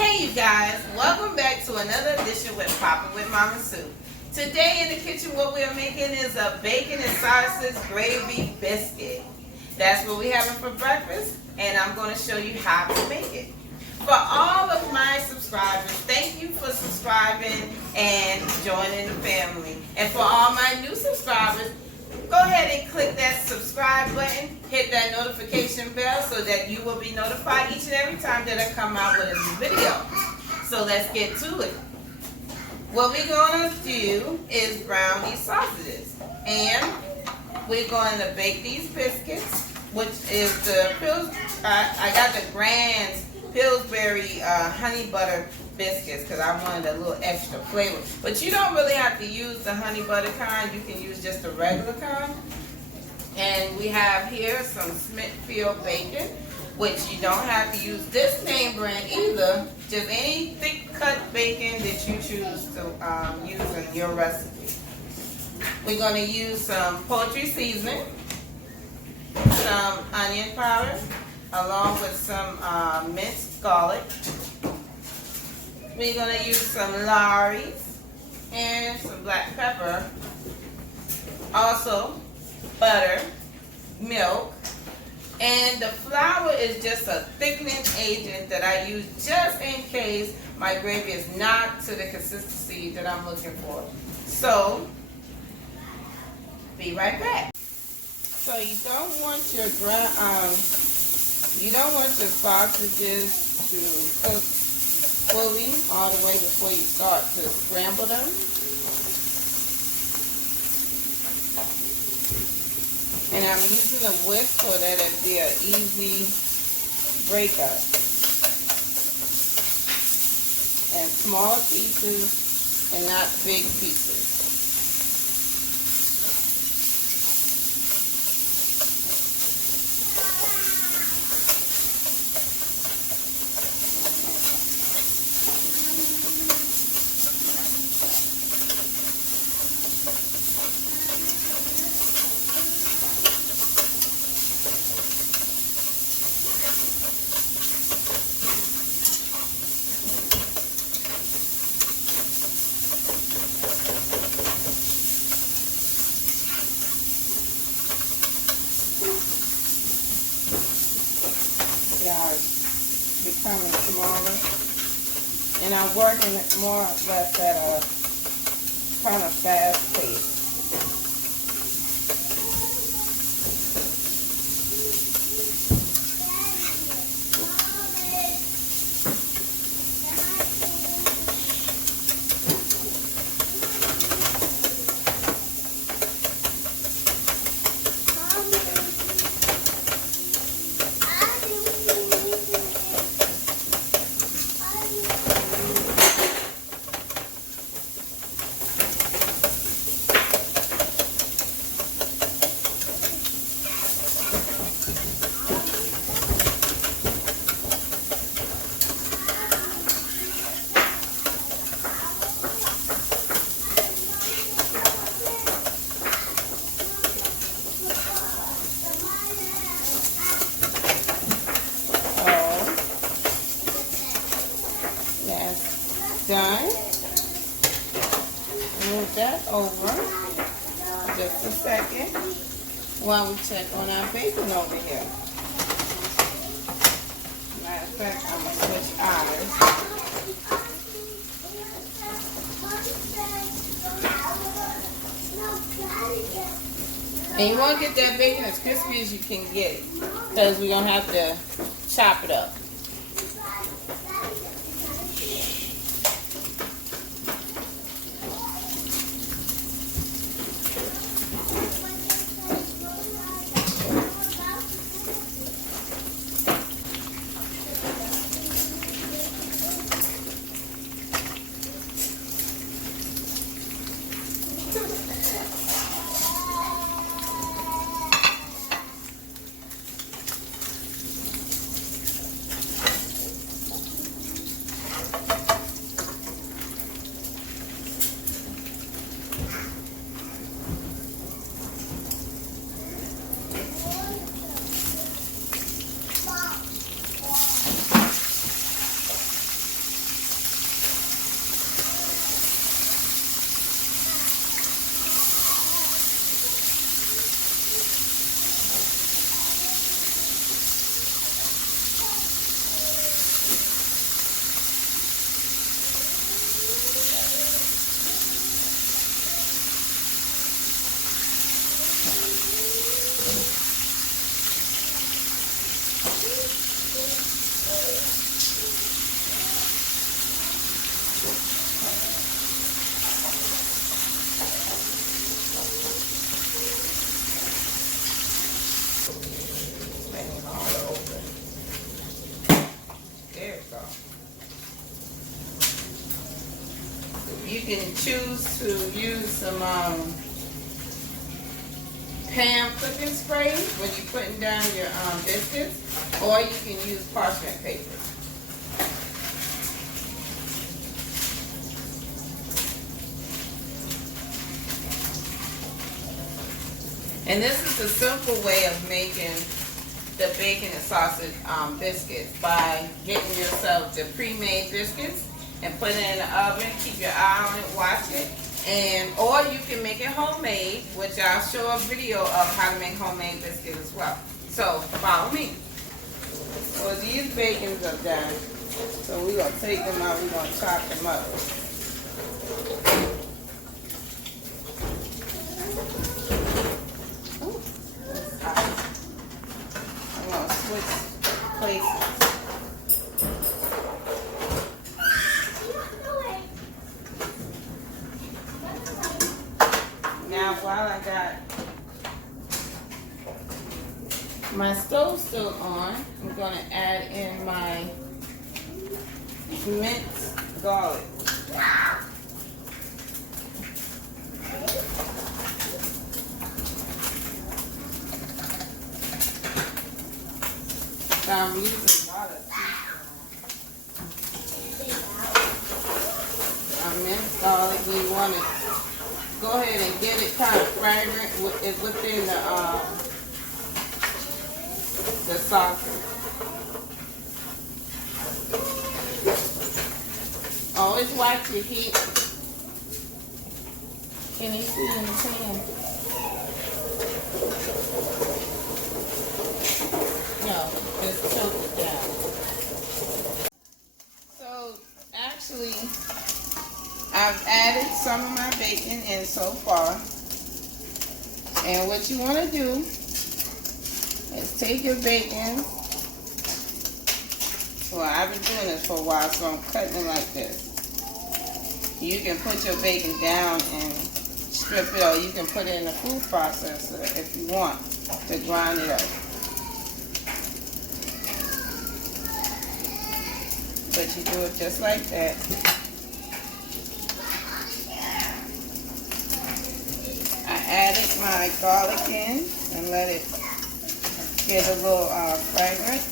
Hey you guys, welcome back to another edition with Poppin' with Mama Sue. Today in the kitchen what we are making is a bacon and sausage gravy biscuit. That's what we're having for breakfast, and I'm going to show you how to make it. For all of my subscribers, thank you for subscribing and joining the family. And for all my new subscribers, go ahead and click that subscribe button, hit that notification bell so that you will be notified each and every time that I come out with a new video. So let's get to it. What we're going to do is brown these sausages. And we're going to bake these biscuits, which is the I got the Grand Pillsbury honey butter biscuits because I wanted a little extra flavor. But you don't really have to use the honey butter kind. You can use just the regular kind. And we have here some Smithfield bacon, which you don't have to use this name brand either. Just any thick cut bacon that you choose to use in your recipe. We're going to use some poultry seasoning, some onion powder, along with some minced garlic. We're going to use some Lawry's and some black pepper. Also, butter, milk, and the flour is just a thickening agent that I use just in case my gravy is not to the consistency that I'm looking for. So, be right back. So you don't want your sausages to cook fully all the way before you start to scramble them. And I'm using a whisk so that it'll be an easy breakup. And small pieces and not big pieces. They are becoming smaller, and I'm working more or less at a kind of fast pace. Done. Move that over just a second while we check on our bacon over here. Matter of fact, I'm going to switch eyes. And you want to get that bacon as crispy as you can get it, because we're going to have to chop it up. hanging all over. There we go. You can choose to use some Pam cooking spray when you're putting down your biscuits, or you can use parchment paper. And this is a simple way of making the bacon and sausage biscuits by getting yourself the pre-made biscuits and put it in the oven. Keep your eye on it, watch it. Or you can make it homemade, which I'll show a video of how to make homemade biscuits as well. So follow me. So these bacons are done. So we're going to take them out, we're going to chop them up. Ooh, that's hot. I'm going to switch places. Now, while I got my stove still on, I'm going to add in my minced garlic. So I'm using about a teaspoon. Our minced garlic, we want to go ahead and get it kind of fragrant within the sausage. Always watch your heat. Can you see in the pan? No, just tilt it down. So actually, I've added some of my bacon in so far. And what you want to do is take your bacon. Well, I've been doing this for a while, so I'm cutting it like this. You can put your bacon down and strip it, or you can put it in a food processor if you want to grind it up. But you do it just like that. Added my garlic in and let it get a little fragrant.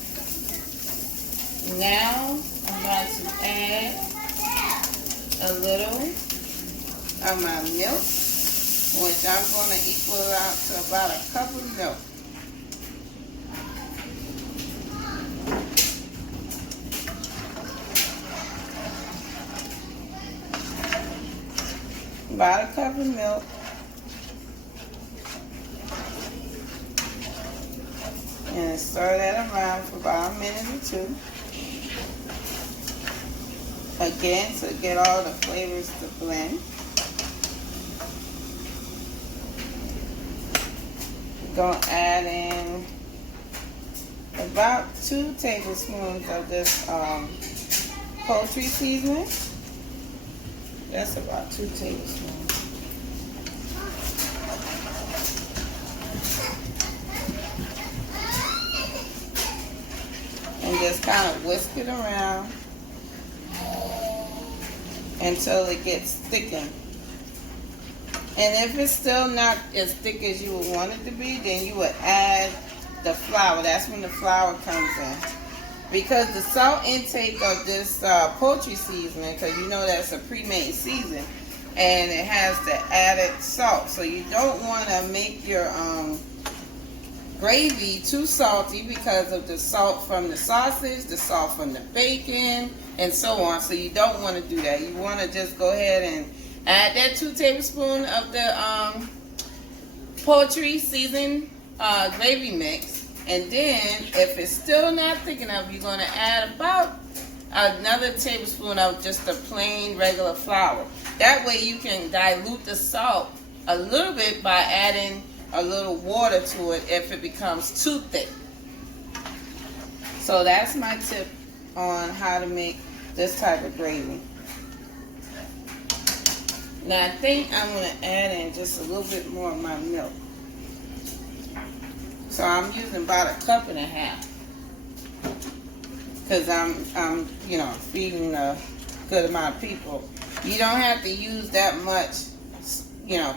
Now I'm going to add a little of my milk, which I'm going to equal out to about a cup of milk. About a cup of milk. And stir that around for about a minute or two. Again, to get all the flavors to blend. We're going to add in about 2 tablespoons of this poultry seasoning. That's about 2 tablespoons. And just kind of whisk it around until it gets thickened. And if it's still not as thick as you would want it to be, then you would add the flour. That's when the flour comes in. Because the salt intake of this poultry seasoning, because you know that's a pre-made season, and it has the added salt. So you don't want to make your gravy too salty because of the salt from the sausage, the salt from the bacon, and so on. So you don't want to do that. You want to just go ahead and add that 2 tablespoons of the poultry seasoned gravy mix. And then if it's still not thick enough, you're going to add about another tablespoon of just the plain regular flour. That way you can dilute the salt a little bit by adding a little water to it if it becomes too thick. So that's my tip on how to make this type of gravy. Now I think I'm going to add in just a little bit more of my milk. So I'm using about 1.5 cups. Because I'm feeding a good amount of people. You don't have to use that much,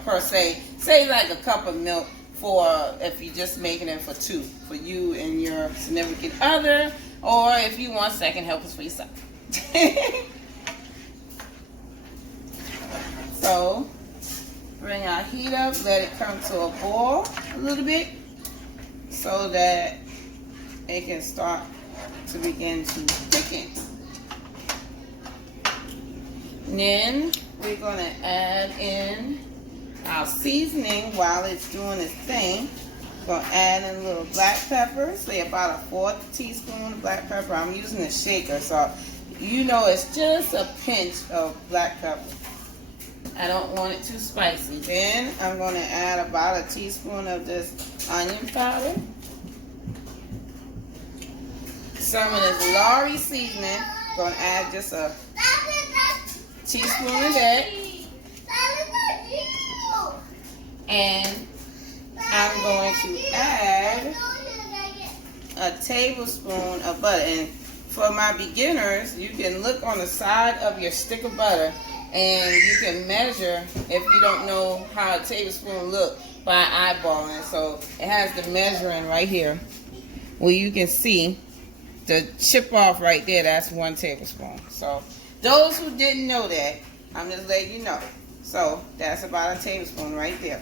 per se. Say like a cup of milk for if you're just making it for 2, for you and your significant other, or if you want second helpers for yourself. So, bring our heat up, let it come to a boil a little bit so that it can start to begin to thicken. And then we're going to add in our seasoning while it's doing its thing. We're going to add in a little black pepper, say about a 1/4 teaspoon of black pepper. I'm using a shaker, so it's just a pinch of black pepper. I don't want it too spicy. Then I'm going to add about a teaspoon of this onion powder. Some of this Lorry seasoning. Going to add just a teaspoon of that. And I'm going to add a tablespoon of butter. And for my beginners, you can look on the side of your stick of butter and you can measure, if you don't know how a tablespoon looks, by eyeballing. So it has the measuring right here where you can see the chip off right there. That's 1 tablespoon. So those who didn't know that, I'm just letting you know. So that's about a tablespoon right there.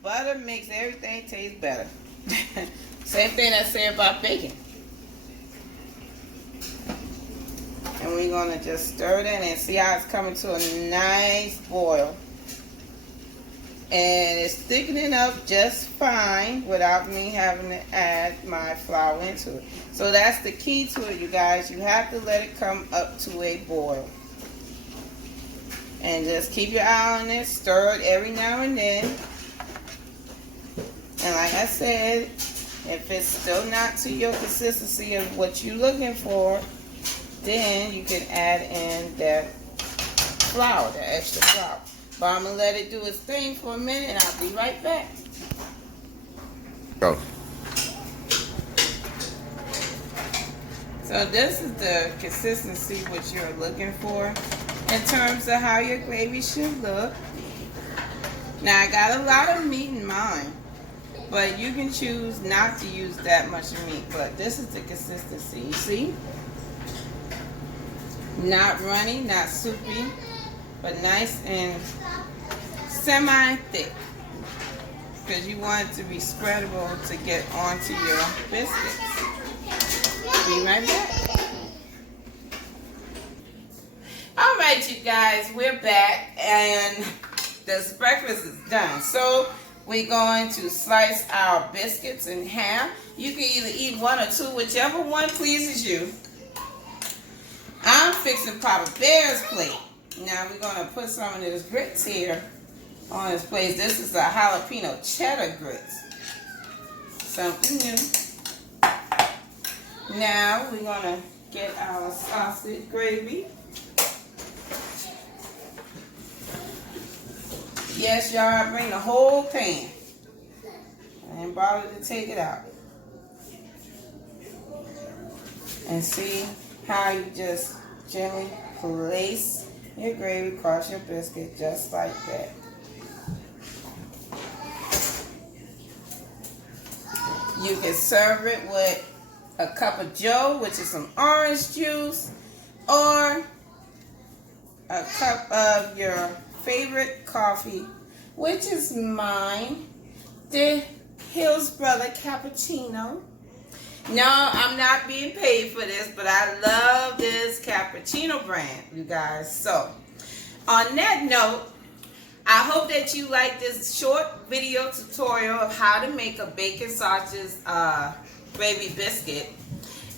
Butter makes everything taste better. Same thing I say about bacon. And we're going to just stir it in and see how it's coming to a nice boil. And it's thickening up just fine without me having to add my flour into it. So that's the key to it, you guys. You have to let it come up to a boil. And just keep your eye on it. Stir it every now and then. And like I said, if it's still not to your consistency of what you're looking for, then you can add in that flour, that extra flour. But I'm going to let it do its thing for a minute and I'll be right back. Go. So this is the consistency what you're looking for in terms of how your gravy should look. Now I got a lot of meat in mine, but you can choose not to use that much meat. But this is the consistency, you see? Not runny, not soupy, but nice and semi-thick. Because you want it to be spreadable to get onto your biscuits. Be right back. Alright you guys, we're back and this breakfast is done. So we're going to slice our biscuits in half. You can either eat 1 or 2, whichever one pleases you. I'm fixing Papa Bear's plate. Now we're going to put some of this grits here on his plate. This is a jalapeno cheddar grits. Something new. Now we're going to get our sausage gravy. Yes, y'all, I bring the whole pan. I didn't bother to take it out. And see how you just gently place your gravy across your biscuit just like that. You can serve it with a cup of joe, which is some orange juice, or a cup of your favorite coffee, which is mine, the Hills Brother Cappuccino. No, I'm not being paid for this, but I love this cappuccino brand, you guys. So, on that note, I hope that you like this short video tutorial of how to make a bacon sausage gravy biscuit.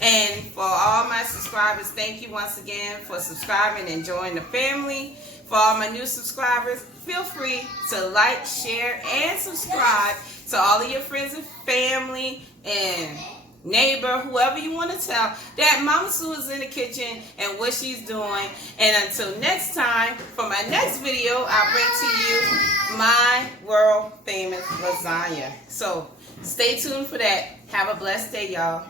And for all my subscribers, thank you once again for subscribing and joining the family. For all my new subscribers, feel free to like, share, and subscribe to all of your friends and family, and neighbor, whoever you want to tell, that Mama Sue is in the kitchen and what she's doing. And until next time, for my next video, I'll bring to you my world famous lasagna. So stay tuned for that. Have a blessed day, y'all.